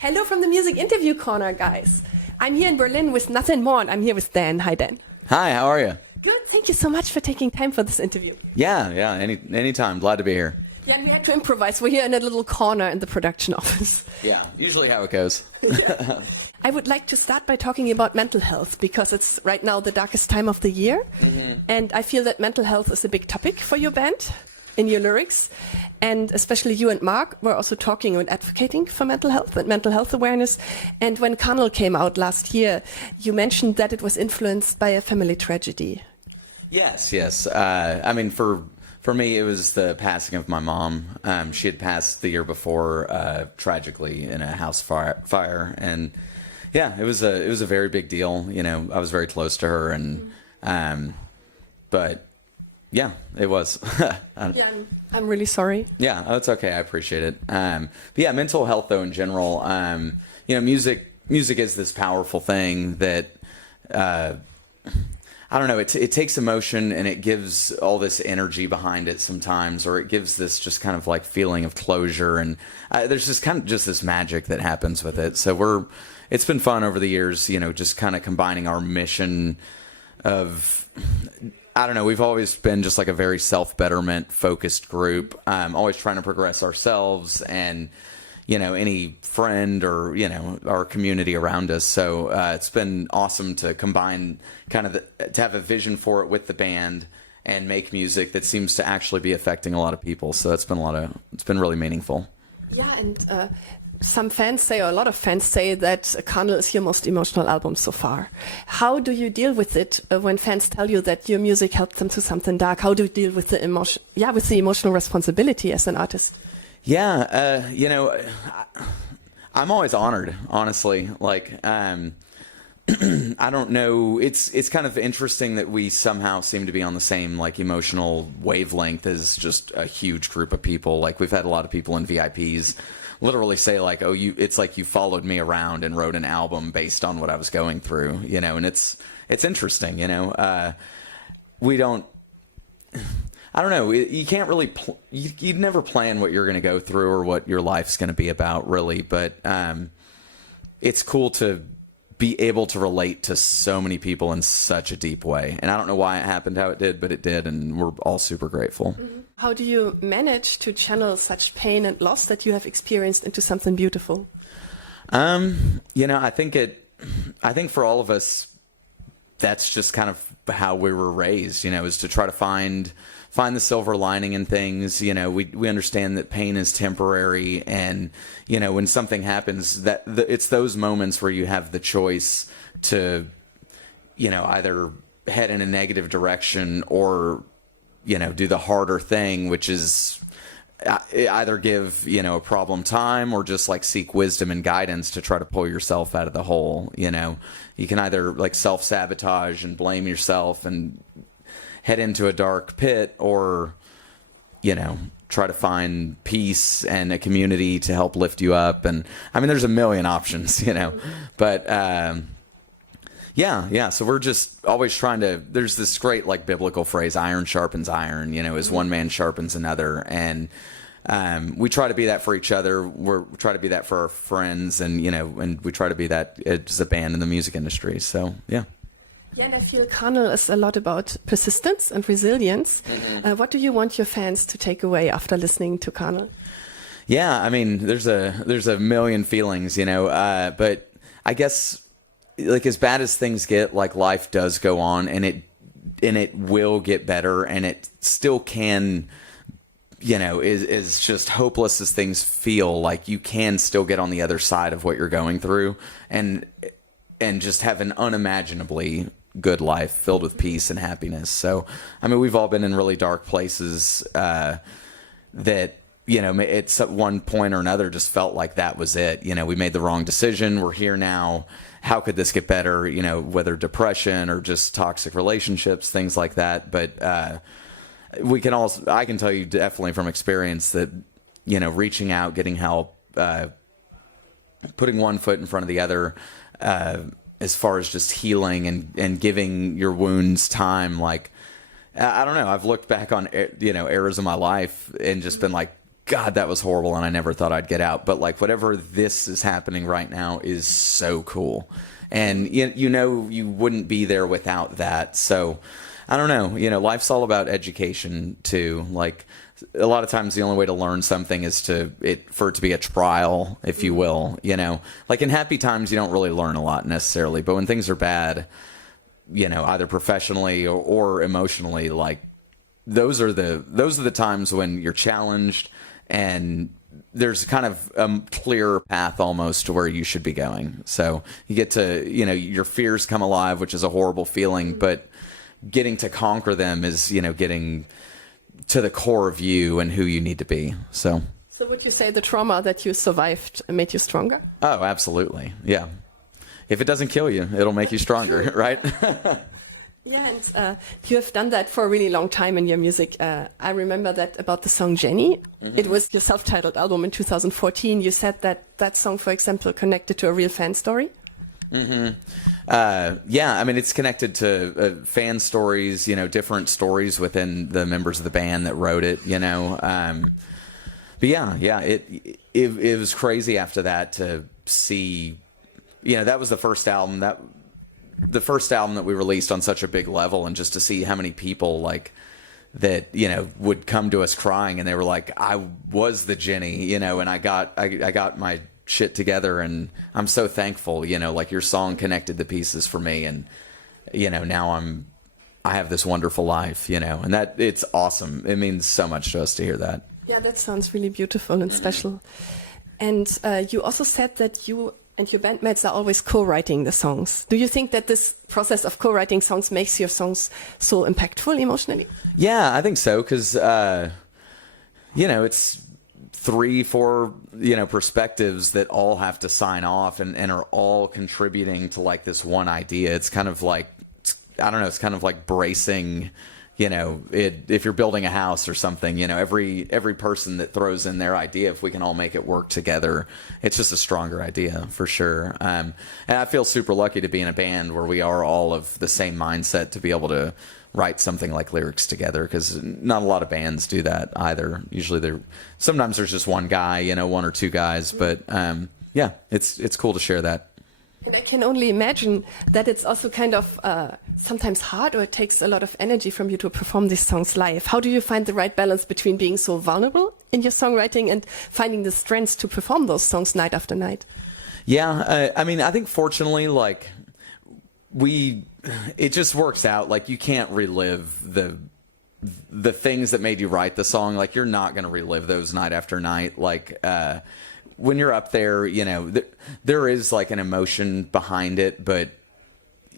Hello from the Music Interview Corner, guys. I'm here in Berlin with nothing more, and I'm here with Dan. Hi, Dan. Hi, how are you? Good. Thank you so much for taking time for this interview. Yeah, anytime. Glad to be here. Yeah, and we had to improvise. We're here in a little corner in the production office. Yeah, usually how it goes. I would like to start by talking about mental health because it's right now the darkest time of the year. And I feel that mental health is a big topic for your band in your lyrics. And especially you and Mark were also talking and advocating for mental health and mental health awareness. And when Carnal came out last year, you mentioned that it was influenced by a family tragedy. Yes. I mean, for me, it was the passing of my mom. She had passed the year before, tragically, in a house fire. And yeah, it was a very big deal. You know, I was very close to her, and but yeah, it was. Yeah, I'm really sorry. Yeah, oh, it's okay. I appreciate it. But yeah, mental health though in general. You know, music is this powerful thing that I don't know. It takes emotion and it gives all this energy behind it sometimes, or it gives this just kind of like feeling of closure, and there's just kind of just this magic that happens with it. So it's been fun over the years, you know, just kind of combining our mission of, I don't know, we've always been just like a very self-betterment focused group, always trying to progress ourselves and, you know, any friend or, you know, our community around us. So it's been awesome to combine to have a vision for it with the band and make music that seems to actually be affecting a lot of people. So it's been really meaningful. Yeah, and some fans say, or a lot of fans say, that Carnal is your most emotional album so far. How do you deal with it when fans tell you that your music helped them to something dark? How do you deal with the emotional responsibility as an artist? Yeah, you know, I'm always honored, honestly. Like, I don't know. It's kind of interesting that we somehow seem to be on the same like emotional wavelength as just a huge group of people. Like, we've had a lot of people in VIPs literally say like, "Oh, it's like you followed me around and wrote an album based on what I was going through," you know. And it's interesting, you know. I don't know. You can't really. You'd never plan what you're going to go through or what your life's going to be about, really. But it's cool to be able to relate to so many people in such a deep way. And I don't know why it happened how it did, but it did, and we're all super grateful. How do you manage to channel such pain and loss that you have experienced into something beautiful? You know, I think for all of us, that's just kind of how we were raised, you know, is to try to find the silver lining in things. You know, we understand that pain is temporary, and, you know, when something happens, it's those moments where you have the choice to, you know, either head in a negative direction or, you know, do the harder thing, which is either give, you know, a problem time or just like seek wisdom and guidance to try to pull yourself out of the hole. You know, you can either like self-sabotage and blame yourself and head into a dark pit, or, you know, try to find peace and a community to help lift you up. And I mean, there's a million options, you know, but yeah. So we're just always trying to, there's this great like biblical phrase, iron sharpens iron, you know, as one man sharpens another. And we try to be that for each other. We try to be that for our friends, and, you know, and we try to be that as a band in the music industry. So, yeah. Yeah, and I feel Carnal is a lot about persistence and resilience. What do you want your fans to take away after listening to Carnal? Yeah, I mean, there's a million feelings, you know, but I guess, like, as bad as things get, like, life does go on, and it will get better, and it still can, you know, is just hopeless as things feel. Like, you can still get on the other side of what you're going through, and just have an unimaginably good life filled with peace and happiness. So, I mean, we've all been in really dark places that, you know, it's at one point or another just felt like that was it. You know, we made the wrong decision. We're here now. How could this get better? You know, whether depression or just toxic relationships, things like that. But I can tell you definitely from experience that, you know, reaching out, getting help, putting one foot in front of the other, as far as just healing and giving your wounds time. Like, I don't know, I've looked back on, you know, eras of my life and just been like, God, that was horrible, and I never thought I'd get out. But like whatever this is happening right now is so cool, and you know you wouldn't be there without that. So I don't know. You know, life's all about education too. Like a lot of times, the only way to learn something is for it to be a trial, if you will. You know, like in happy times, you don't really learn a lot necessarily, but when things are bad, you know, either professionally or emotionally, like those are the times when you're challenged and there's kind of a clear path almost to where you should be going. So you get to, you know, your fears come alive, which is a horrible feeling, but getting to conquer them is, you know, getting to the core of you and who you need to be. So would you say the trauma that you survived made you stronger? Oh, absolutely. Yeah. If it doesn't kill you, it'll make you stronger, right? Yeah, and you have done that for a really long time in your music. I remember that about the song Jenny. Mm-hmm. It was your self-titled album in 2014. You said that song, for example, connected to a real fan story. Mm-hmm. Yeah, I mean, it's connected to fan stories, you know, different stories within the members of the band that wrote it, you know. But yeah, it was crazy after that to see, you know, that was the first album that we released on such a big level, and just to see how many people like that, you know, would come to us crying and they were like, I was the Jenny, you know, and I got my shit together and I'm so thankful, you know, like your song connected the pieces for me, and you know, now I have this wonderful life, you know, and that it's awesome. It means so much to us to hear that. Yeah, that sounds really beautiful and special. And you also said that you and your bandmates are always co-writing the songs. Do you think that this process of co-writing songs makes your songs so impactful emotionally? Yeah, I think so, because, you know, it's 3-4, you know, perspectives that all have to sign off and are all contributing to, like, this one idea. It's kind of like, I don't know, it's kind of like bracing, you know, if you're building a house or something, you know, every person that throws in their idea, if we can all make it work together, it's just a stronger idea for sure. And I feel super lucky to be in a band where we are all of the same mindset to be able to write something like lyrics together, because not a lot of bands do that either. Usually sometimes there's just one guy, you know, one or two guys, but yeah, it's cool to share that. And I can only imagine that it's also kind of sometimes hard, or it takes a lot of energy from you to perform these songs live. How do you find the right balance between being so vulnerable in your songwriting and finding the strength to perform those songs night after night? Yeah, I mean, I think fortunately, like, it just works out. Like, you can't relive the things that made you write the song. Like, you're not going to relive those night after night. Like, when you're up there, you know, there is like an emotion behind it, but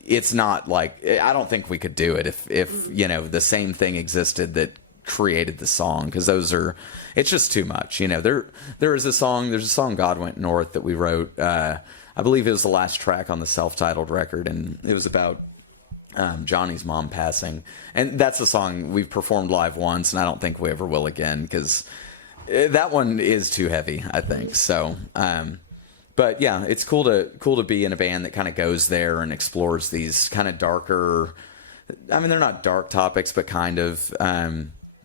it's not like, I don't think we could do it if you know, the same thing existed that created the song, because it's just too much, you know. There's a song God Went North that we wrote, I believe it was the last track on the self-titled record, and it was about Johnny's mom passing, and that's a song we've performed live once, and I don't think we ever will again, because that one is too heavy, I think. So, but yeah, it's cool to be in a band that kind of goes there and explores these kind of darker, I mean, they're not dark topics, but kind of,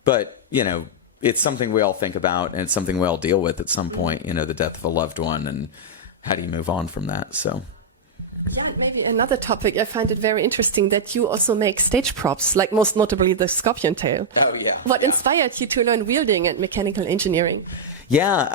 but you know, it's something we all think about, and it's something we all deal with at some point, you know, the death of a loved one, and how do you move on from that? So. Yeah, maybe another topic. I find it very interesting that you also make stage props, like most notably the scorpion tail. Oh, yeah. What inspired you to learn wielding and mechanical engineering? Yeah,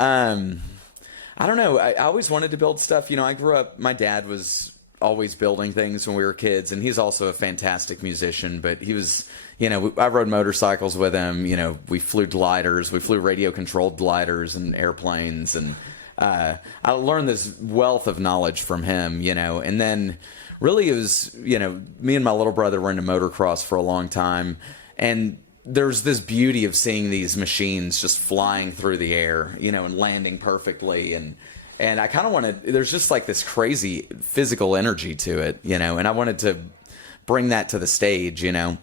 I don't know. I always wanted to build stuff. You know, I grew up, my dad was always building things when we were kids, and he's also a fantastic musician, but he was, you know, I rode motorcycles with him. You know, we flew gliders, we flew radio-controlled gliders and airplanes, and I learned this wealth of knowledge from him, you know, and then really it was, you know, me and my little brother were into motocross for a long time, and there's this beauty of seeing these machines just flying through the air, you know, and landing perfectly, and I kind of wanted, there's just like this crazy physical energy to it, you know, and I wanted to bring that to the stage, you know,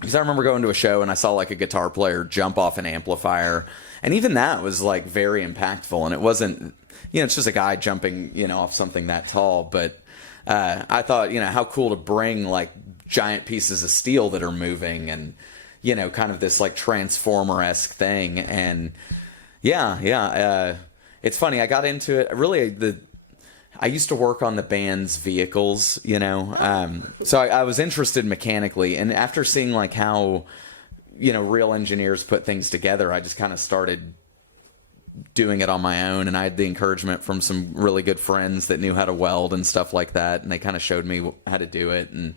because I remember going to a show and I saw like a guitar player jump off an amplifier, and even that was like very impactful, and it wasn't, you know, it's just a guy jumping, you know, off something that tall. But I thought, you know, how cool to bring like giant pieces of steel that are moving, and, you know, kind of this like Transformer-esque thing. And Yeah. It's funny. I got into it. Really, I used to work on the band's vehicles, so I was interested mechanically. And after seeing like how, real engineers put things together, I just kind of started doing it on my own. And I had the encouragement from some really good friends that knew how to weld and stuff like that. And they kind of showed me how to do it. And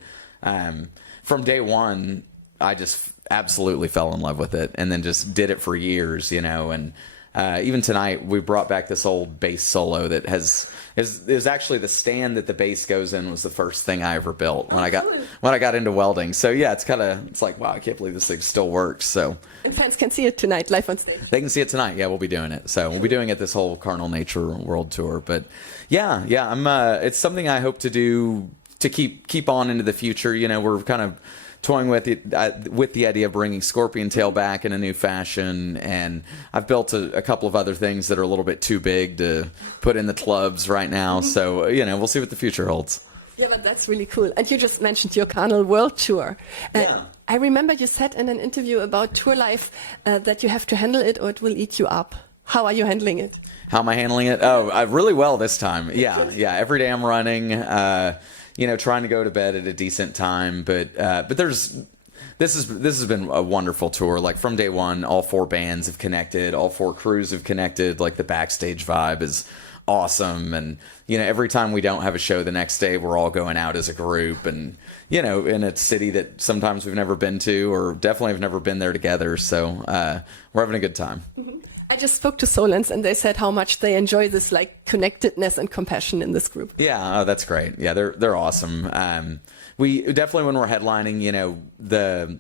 from day one, I just absolutely fell in love with it, and then just did it for years, and even tonight we brought back this old bass solo that is actually the stand that the bass goes in was the first thing I ever built when I got into welding. So yeah, it's like, wow, I can't believe this thing still works. So And fans can see it tonight live on stage. they can see it tonight. Yeah, we'll be doing it. So we'll be doing it this whole Carnal Nature World Tour. But yeah, I'm it's something I hope to do to keep on into the future. We're kind of toying with the idea of bringing Scorpion Tail back in a new fashion, and I've built a couple of other things that are a little bit too big to put in the clubs right now. So we'll see what the future holds. Yeah, but that's really cool. And you just mentioned your Carnal World Tour. Yeah. I remember you said in an interview about tour life that you have to handle it or it will eat you up. How are you handling it? How am I handling it? Oh, really well this time. Yeah. Every day I'm running. Trying to go to bed at a decent time, but this has been a wonderful tour. Like from day one, all 4 bands have connected, all 4 crews have connected. Like the backstage vibe is awesome, and every time we don't have a show the next day, we're all going out as a group, and in a city that sometimes we've never been to, or definitely have never been there together. So we're having a good time. Mm-hmm. I just spoke to Solans and they said how much they enjoy this like connectedness and compassion in this group. Yeah, that's great. Yeah, they're awesome. We definitely, when we're headlining, the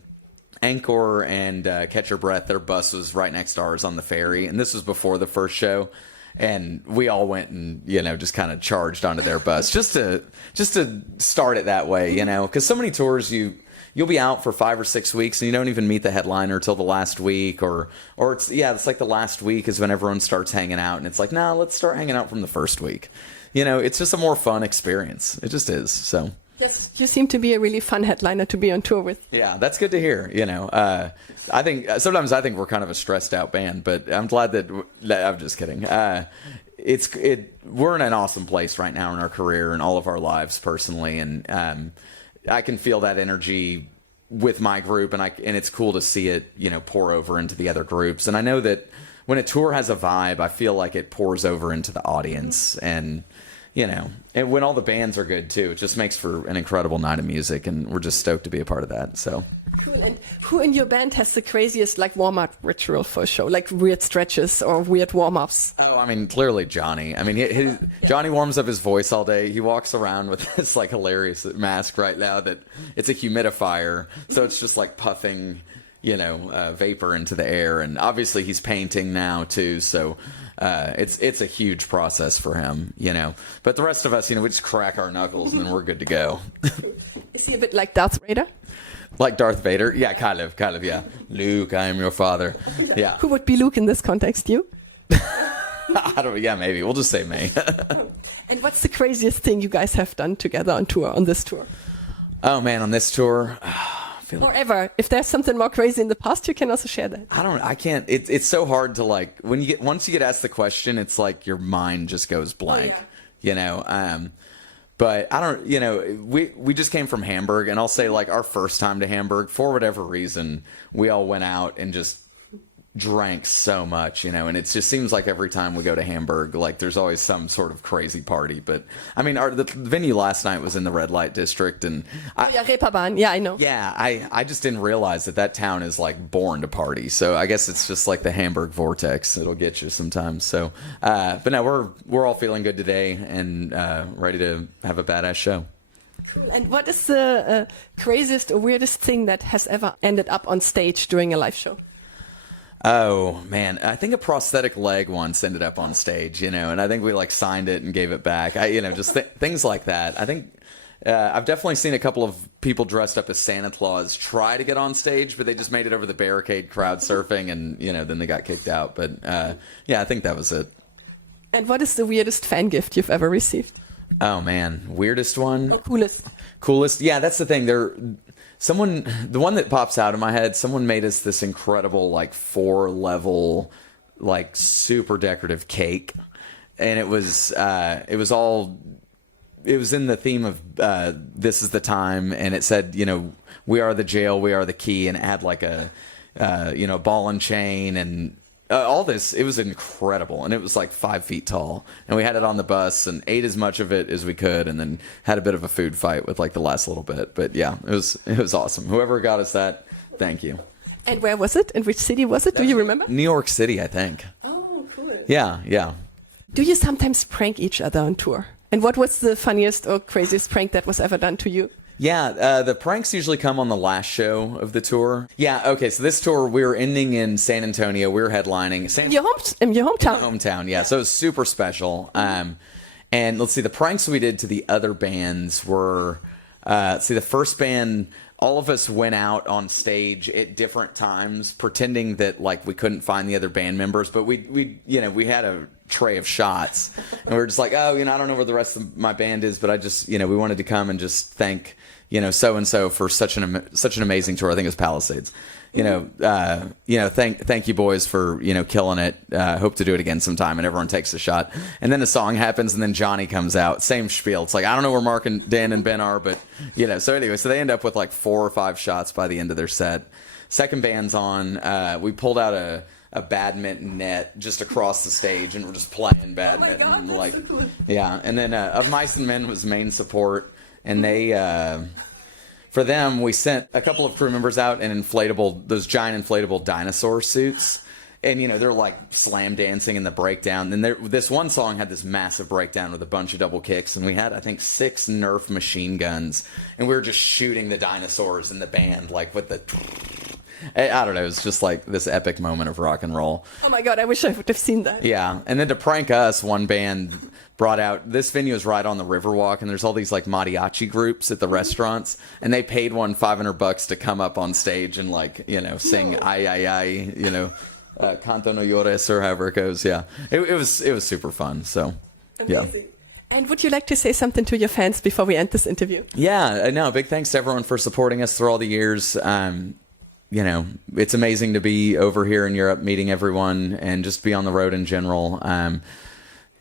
Anchor and Catch Your Breath, their bus was right next to ours on the ferry, and this was before the first show, and we all went and just kind of charged onto their bus just to start it that way, because so many tours you'll be out for 5 or 6 weeks and you don't even meet the headliner till the last week, or it's like the last week is when everyone starts hanging out, and it's like, nah, let's start hanging out from the first week. It's just a more fun experience. It just is. So yes, you seem to be a really fun headliner to be on tour with. Yeah, that's good to hear. I think sometimes we're kind of a stressed out band, but I'm glad that I'm just kidding. We're in an awesome place right now in our career and all of our lives personally, and I can feel that energy with my group, and it's cool to see it, pour over into the other groups. And I know that when a tour has a vibe, I feel like it pours over into the audience, and and when all the bands are good too, it just makes for an incredible night of music, and we're just stoked to be a part of that. So cool. And who in your band has the craziest like warm-up ritual for a show, like weird stretches or weird warm-ups? Oh, I mean, clearly Johnny. I mean, Johnny warms up his voice all day. He walks around with this like hilarious mask right now that it's a humidifier, so it's just like puffing, vapor into the air. And obviously he's painting now too, so it's a huge process for him, But the rest of us, we just crack our knuckles and then we're good to go. Is he a bit like Darth Vader? Like Darth Vader? Yeah, kind of, yeah. Luke, I am your father. Yeah. Who would be Luke in this context? You? Yeah, maybe. We'll just say me. And what's the craziest thing you guys have done together on this tour? Oh man, on this tour, or ever. If there's something more crazy in the past, you can also share that. I can't. It's so hard to like once you get asked the question, it's like your mind just goes blank, But I don't, we just came from Hamburg, and I'll say like our first time to Hamburg, for whatever reason, we all went out and just drank so much, and it just seems like every time we go to Hamburg, like there's always some sort of crazy party. But I mean, the venue last night was in the red light district, and Reeperbahn. Yeah, I know. Yeah, I just didn't realize that town is like born to party. So I guess it's just like the Hamburg vortex. It'll get you sometimes. So, but no, we're all feeling good today and ready to have a badass show. Cool. And what is the craziest or weirdest thing that has ever ended up on stage during a live show? Oh man, I think a prosthetic leg once ended up on stage, and I think we like signed it and gave it back. Just things like that. I think I've definitely seen a couple of people dressed up as Santa Claus try to get on stage, but they just made it over the barricade crowd surfing, and then they got kicked out. But yeah, I think that was it. And what is the weirdest fan gift you've ever received? Oh man, weirdest one? Or coolest? Coolest? Yeah, that's the thing. The one that pops out in my head, someone made us this incredible like 4-level like super decorative cake, and it was in the theme of this is the time, and it said, you know, we are the jail, we are the key, and it had like a ball and chain and all this. It was incredible, and it was like 5 feet tall, and we had it on the bus and ate as much of it as we could, and then had a bit of a food fight with like the last little bit. But yeah, it was awesome. Whoever got us that, thank you. And where was it? In which city was it? Do you remember? New York City, I think. Oh, cool. Yeah. Do you sometimes prank each other on tour? And what was the funniest or craziest prank that was ever done to you? Yeah, the pranks usually come on the last show of the tour. Yeah, okay, so this tour, we were ending in San Antonio. We were headlining. In your hometown? Hometown, yeah. So it was super special. And let's see, the pranks we did to the other bands were, the first band, all of us went out on stage at different times, pretending that like we couldn't find the other band members, but we had a tray of shots, and we were just like, oh, I don't know where the rest of my band is, but I just, we wanted to come and just thank, so and so for such an amazing tour. I think it was Palisades. Thank you boys for killing it. Hope to do it again sometime. And everyone takes a shot, and then the song happens, and then Johnny comes out. Same spiel. It's like, I don't know where Mark and Dan and Ben are, but So anyway, so they end up with like 4 or 5 shots by the end of their set. Second band's on. We pulled out a badminton net just across the stage, and we're just playing badminton. Oh my God, that's so cool. Yeah. And then Of Mice and Men was main support, and they. For them, we sent a couple of crew members out in those giant inflatable dinosaur suits. And, they're like slam dancing in the breakdown. And this one song had this massive breakdown with a bunch of double kicks. And we had, I think, 6 Nerf machine guns. And we were just shooting the dinosaurs in the band, like with the... I don't know. It was just like this epic moment of rock and roll. Oh my God, I wish I would have seen that. Yeah. And then to prank us, one band brought out, this venue is right on the Riverwalk, and there's all these like mariachi groups at the restaurants, and they paid one $500 to come up on stage and like, sing ay, ay, ay, Canto no llores, or however it goes. Yeah. It was super fun. So, Amazing. Yeah. And would you like to say something to your fans before we end this interview? Yeah. No, big thanks to everyone for supporting us through all the years. It's amazing to be over here in Europe meeting everyone and just be on the road in general.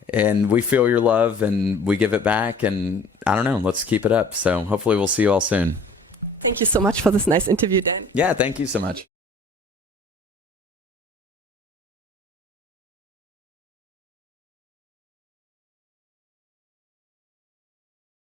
And we feel your love and we give it back, and I don't know, let's keep it up. So hopefully we'll see you all soon. Thank you so much for this nice interview, Dan. Yeah, thank you so much.